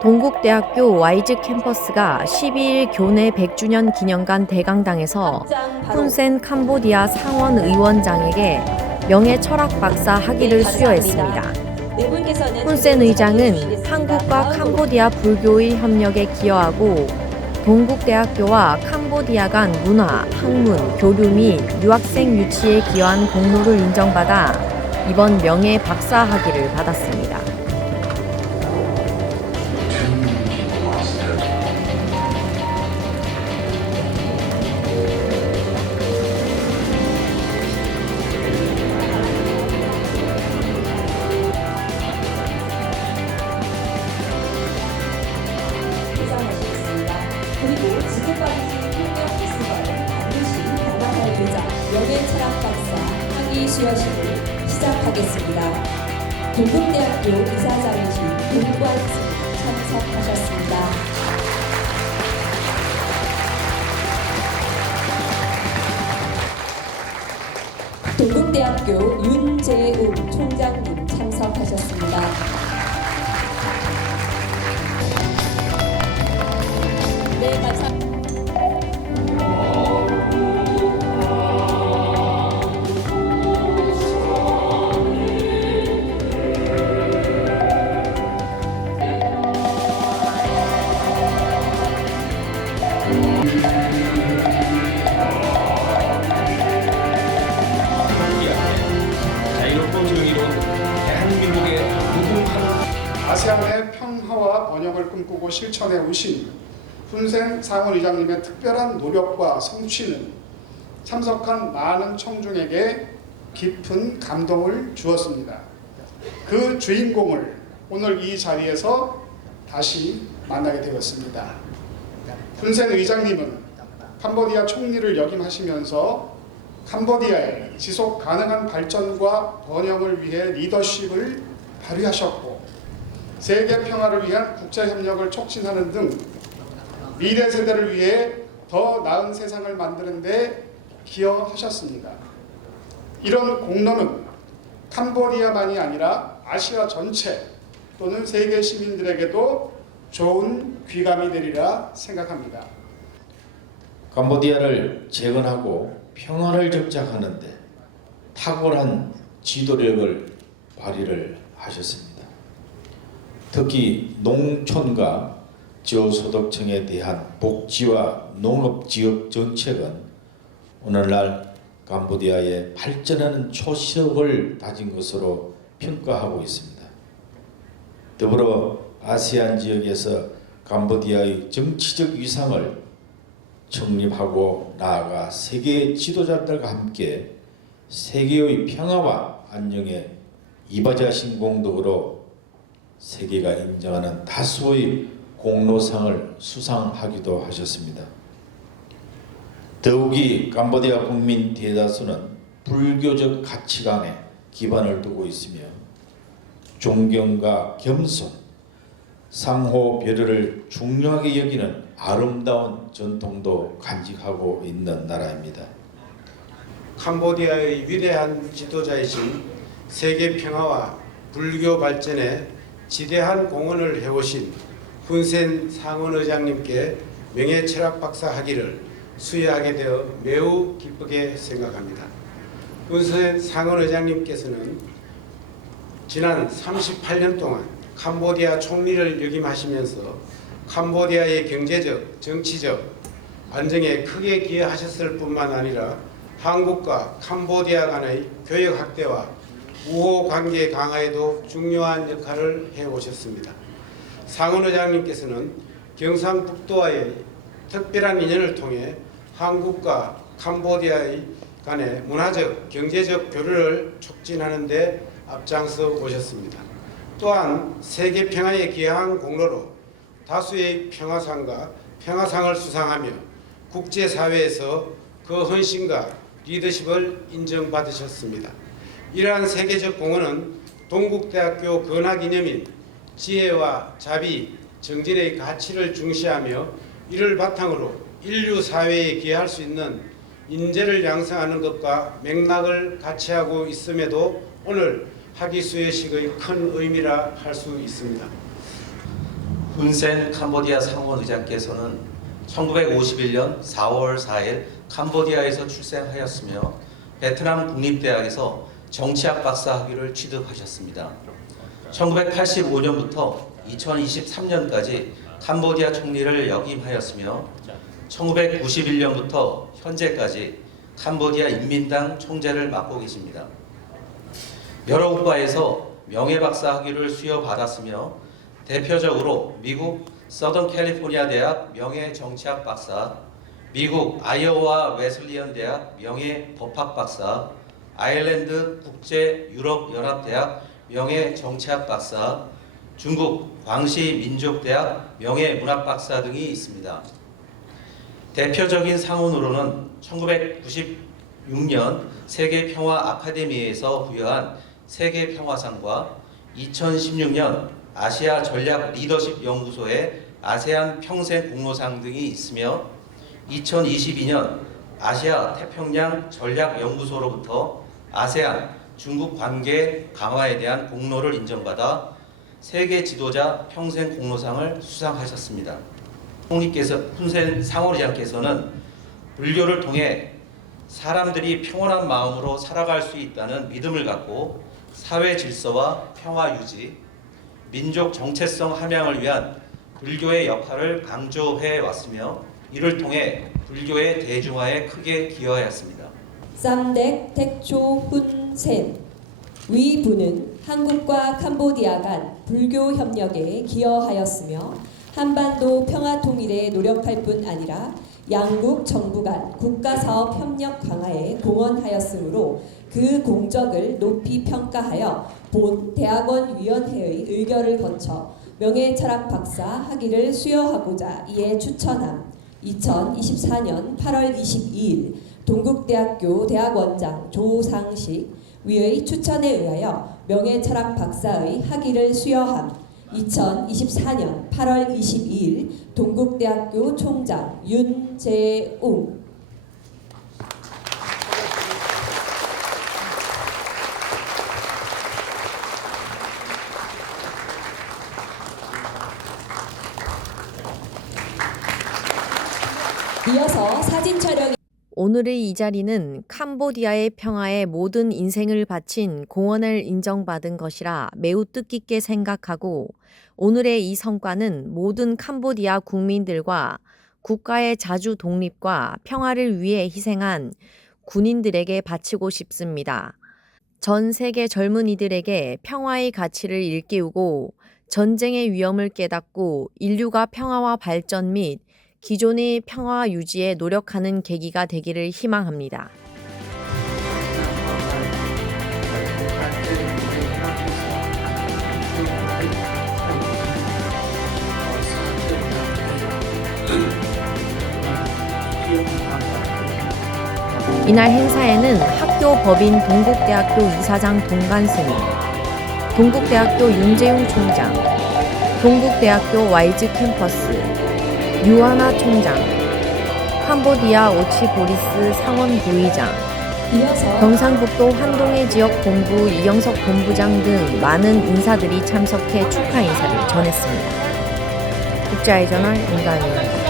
동국대학교 와이즈 캠퍼스가 12일 교내 100주년 기념관 대강당에서 훈센 캄보디아 상원 의원장에게 명예 철학 박사 학위를 수여했습니다. 훈센 의장은 한국과 캄보디아 불교의 협력에 기여하고 동국대학교와 캄보디아 간 문화, 학문, 교류 및 유학생 유치에 기여한 공로를 인정받아 이번 명예 박사 학위를 받았습니다. 학위 수여식을 시작하겠습니다. 동국대학교 이사장이신 동관승 참석하셨습니다. 동국대학교 윤재웅 총장님 참석하셨습니다. 네, 감사합니다. 아세안의 평화와 번영을 꿈꾸고 실천해 오신 훈센 상원 의장님의 특별한 노력과 성취는 참석한 많은 청중에게 깊은 감동을 주었습니다. 그 주인공을 오늘 이 자리에서 다시 만나게 되었습니다. 훈센 의장님은 캄보디아 총리를 역임하시면서 캄보디아의 지속 가능한 발전과 번영을 위해 리더십을 발휘하셨고 세계 평화를 위한 국제 협력을 촉진하는 등 미래 세대를 위해 더 나은 세상을 만드는 데 기여하셨습니다. 이런 공로는 캄보디아만이 아니라 아시아 전체 또는 세계 시민들에게도 좋은 귀감이 되리라 생각합니다. 캄보디아를 재건하고 평화를 정착하는데 탁월한 지도력을 발휘를 하셨습니다. 특히 농촌과 저소득층에 대한 복지와 농업지역 정책은 오늘날 캄보디아의 발전하는 초석을 다진 것으로 평가하고 있습니다. 더불어 아세안 지역에서 캄보디아의 정치적 위상을 정립하고 나아가 세계 지도자들과 함께 세계의 평화와 안녕에 이바지하신 공덕으로 세계가 인정하는 다수의 공로상을 수상하기도 하셨습니다. 더욱이 캄보디아 국민 대다수는 불교적 가치관에 기반을 두고 있으며 존경과 겸손, 상호 배려를 중요하게 여기는 아름다운 전통도 간직하고 있는 나라입니다. 캄보디아의 위대한 지도자이신 세계 평화와 불교 발전에 지대한 공헌을 해오신 훈센 상원 의장님께 명예 철학 박사 학위를 수여하게 되어 매우 기쁘게 생각합니다. 훈센 상원 의장님께서는 지난 38년 동안 캄보디아 총리를 역임하시면서 캄보디아의 경제적, 정치적 안정에 크게 기여하셨을 뿐만 아니라 한국과 캄보디아 간의 교역 확대와 우호 관계 강화에도 중요한 역할을 해 오셨습니다. 상원 의장님께서는 경상북도와의 특별한 인연을 통해 한국과 캄보디아의 간의 문화적, 경제적 교류를 촉진하는 데 앞장서 오셨습니다. 또한 세계 평화에 기여한 공로로 다수의 평화상과 평화상을 수상하며 국제사회에서 그 헌신과 리더십을 인정받으셨습니다. 이러한 세계적 공헌은 동국대학교 근하기념인 지혜와 자비, 정진의 가치를 중시하며 이를 바탕으로 인류 사회에 기여할 수 있는 인재를 양성하는 것과 맥락을 같이 하고 있음에도 오늘 학위 수여식의 큰 의미라 할 수 있습니다. 훈센 캄보디아 상원 의장께서는 1951년 4월 4일 캄보디아에서 출생하였으며 베트남 국립대학에서 정치학 박사 학위를 취득하셨습니다. 1985년부터 2023년까지 캄보디아 총리를 역임하였으며 1991년부터 현재까지 캄보디아 인민당 총재를 맡고 계십니다. 여러 국가에서 명예박사 학위를 수여받았으며 대표적으로 미국 서던 캘리포니아 대학 명예정치학 박사, 미국 아이오와 웨슬리언 대학 명예법학 박사, 아일랜드 국제 유럽 연합 대학 명예 정치학 박사, 중국 광시 민족대학 명예 문학 박사 등이 있습니다. 대표적인 상원으로는 1996년 세계 평화 아카데미에서 부여한 세계 평화상과 2016년 아시아 전략 리더십 연구소의 아세안 평생 공로상 등이 있으며 2022년 아시아 태평양 전략 연구소로부터 아세안 중국 관계 강화에 대한 공로를 인정받아 세계 지도자 평생 공로상을 수상하셨습니다. 총리께서 훈센 상원의장께서는 불교를 통해 사람들이 평온한 마음으로 살아갈 수 있다는 믿음을 갖고 사회 질서와 평화 유지, 민족 정체성 함양을 위한 불교의 역할을 강조해 왔으며 이를 통해 불교의 대중화에 크게 기여하였습니다. 쌈덱 택조 훈센 위 부는 한국과 캄보디아 간 불교 협력에 기여하였으며 한반도 평화 통일에 노력할 뿐 아니라 양국 정부 간 국가 사업 협력 강화에 공헌하였으므로 그 공적을 높이 평가하여 본 대학원 위원회의 의결을 거쳐 명예 철학 박사 학위를 수여하고자 이에 추천함. 2024년 8월 22일 동국대학교 대학원장 조상식 위의 추천에 의하여 명예철학 박사의 학위를 수여함. 2024년 8월 22일 동국대학교 총장 윤재웅. 이어서 사진 촬영 오늘의 이 자리는 캄보디아의 평화에 모든 인생을 바친 공헌을 인정받은 것이라 매우 뜻깊게 생각하고 오늘의 이 성과는 모든 캄보디아 국민들과 국가의 자주 독립과 평화를 위해 희생한 군인들에게 바치고 싶습니다. 전 세계 젊은이들에게 평화의 가치를 일깨우고 전쟁의 위험을 깨닫고 인류가 평화와 발전 및 기존의 평화 유지에 노력하는 계기가 되기를 희망합니다. 이날 행사에는 학교 법인 동국대학교 이사장 동간스님, 동국대학교 윤재용 총장, 동국대학교 와이즈 캠퍼스, 유하나 총장, 캄보디아 오치 보리스 상원 부의장, 경상북도 환동해 지역 본부 이영석 본부장 등 많은 인사들이 참석해 축하 인사를 전했습니다. 국제아이저널 임가은입니다.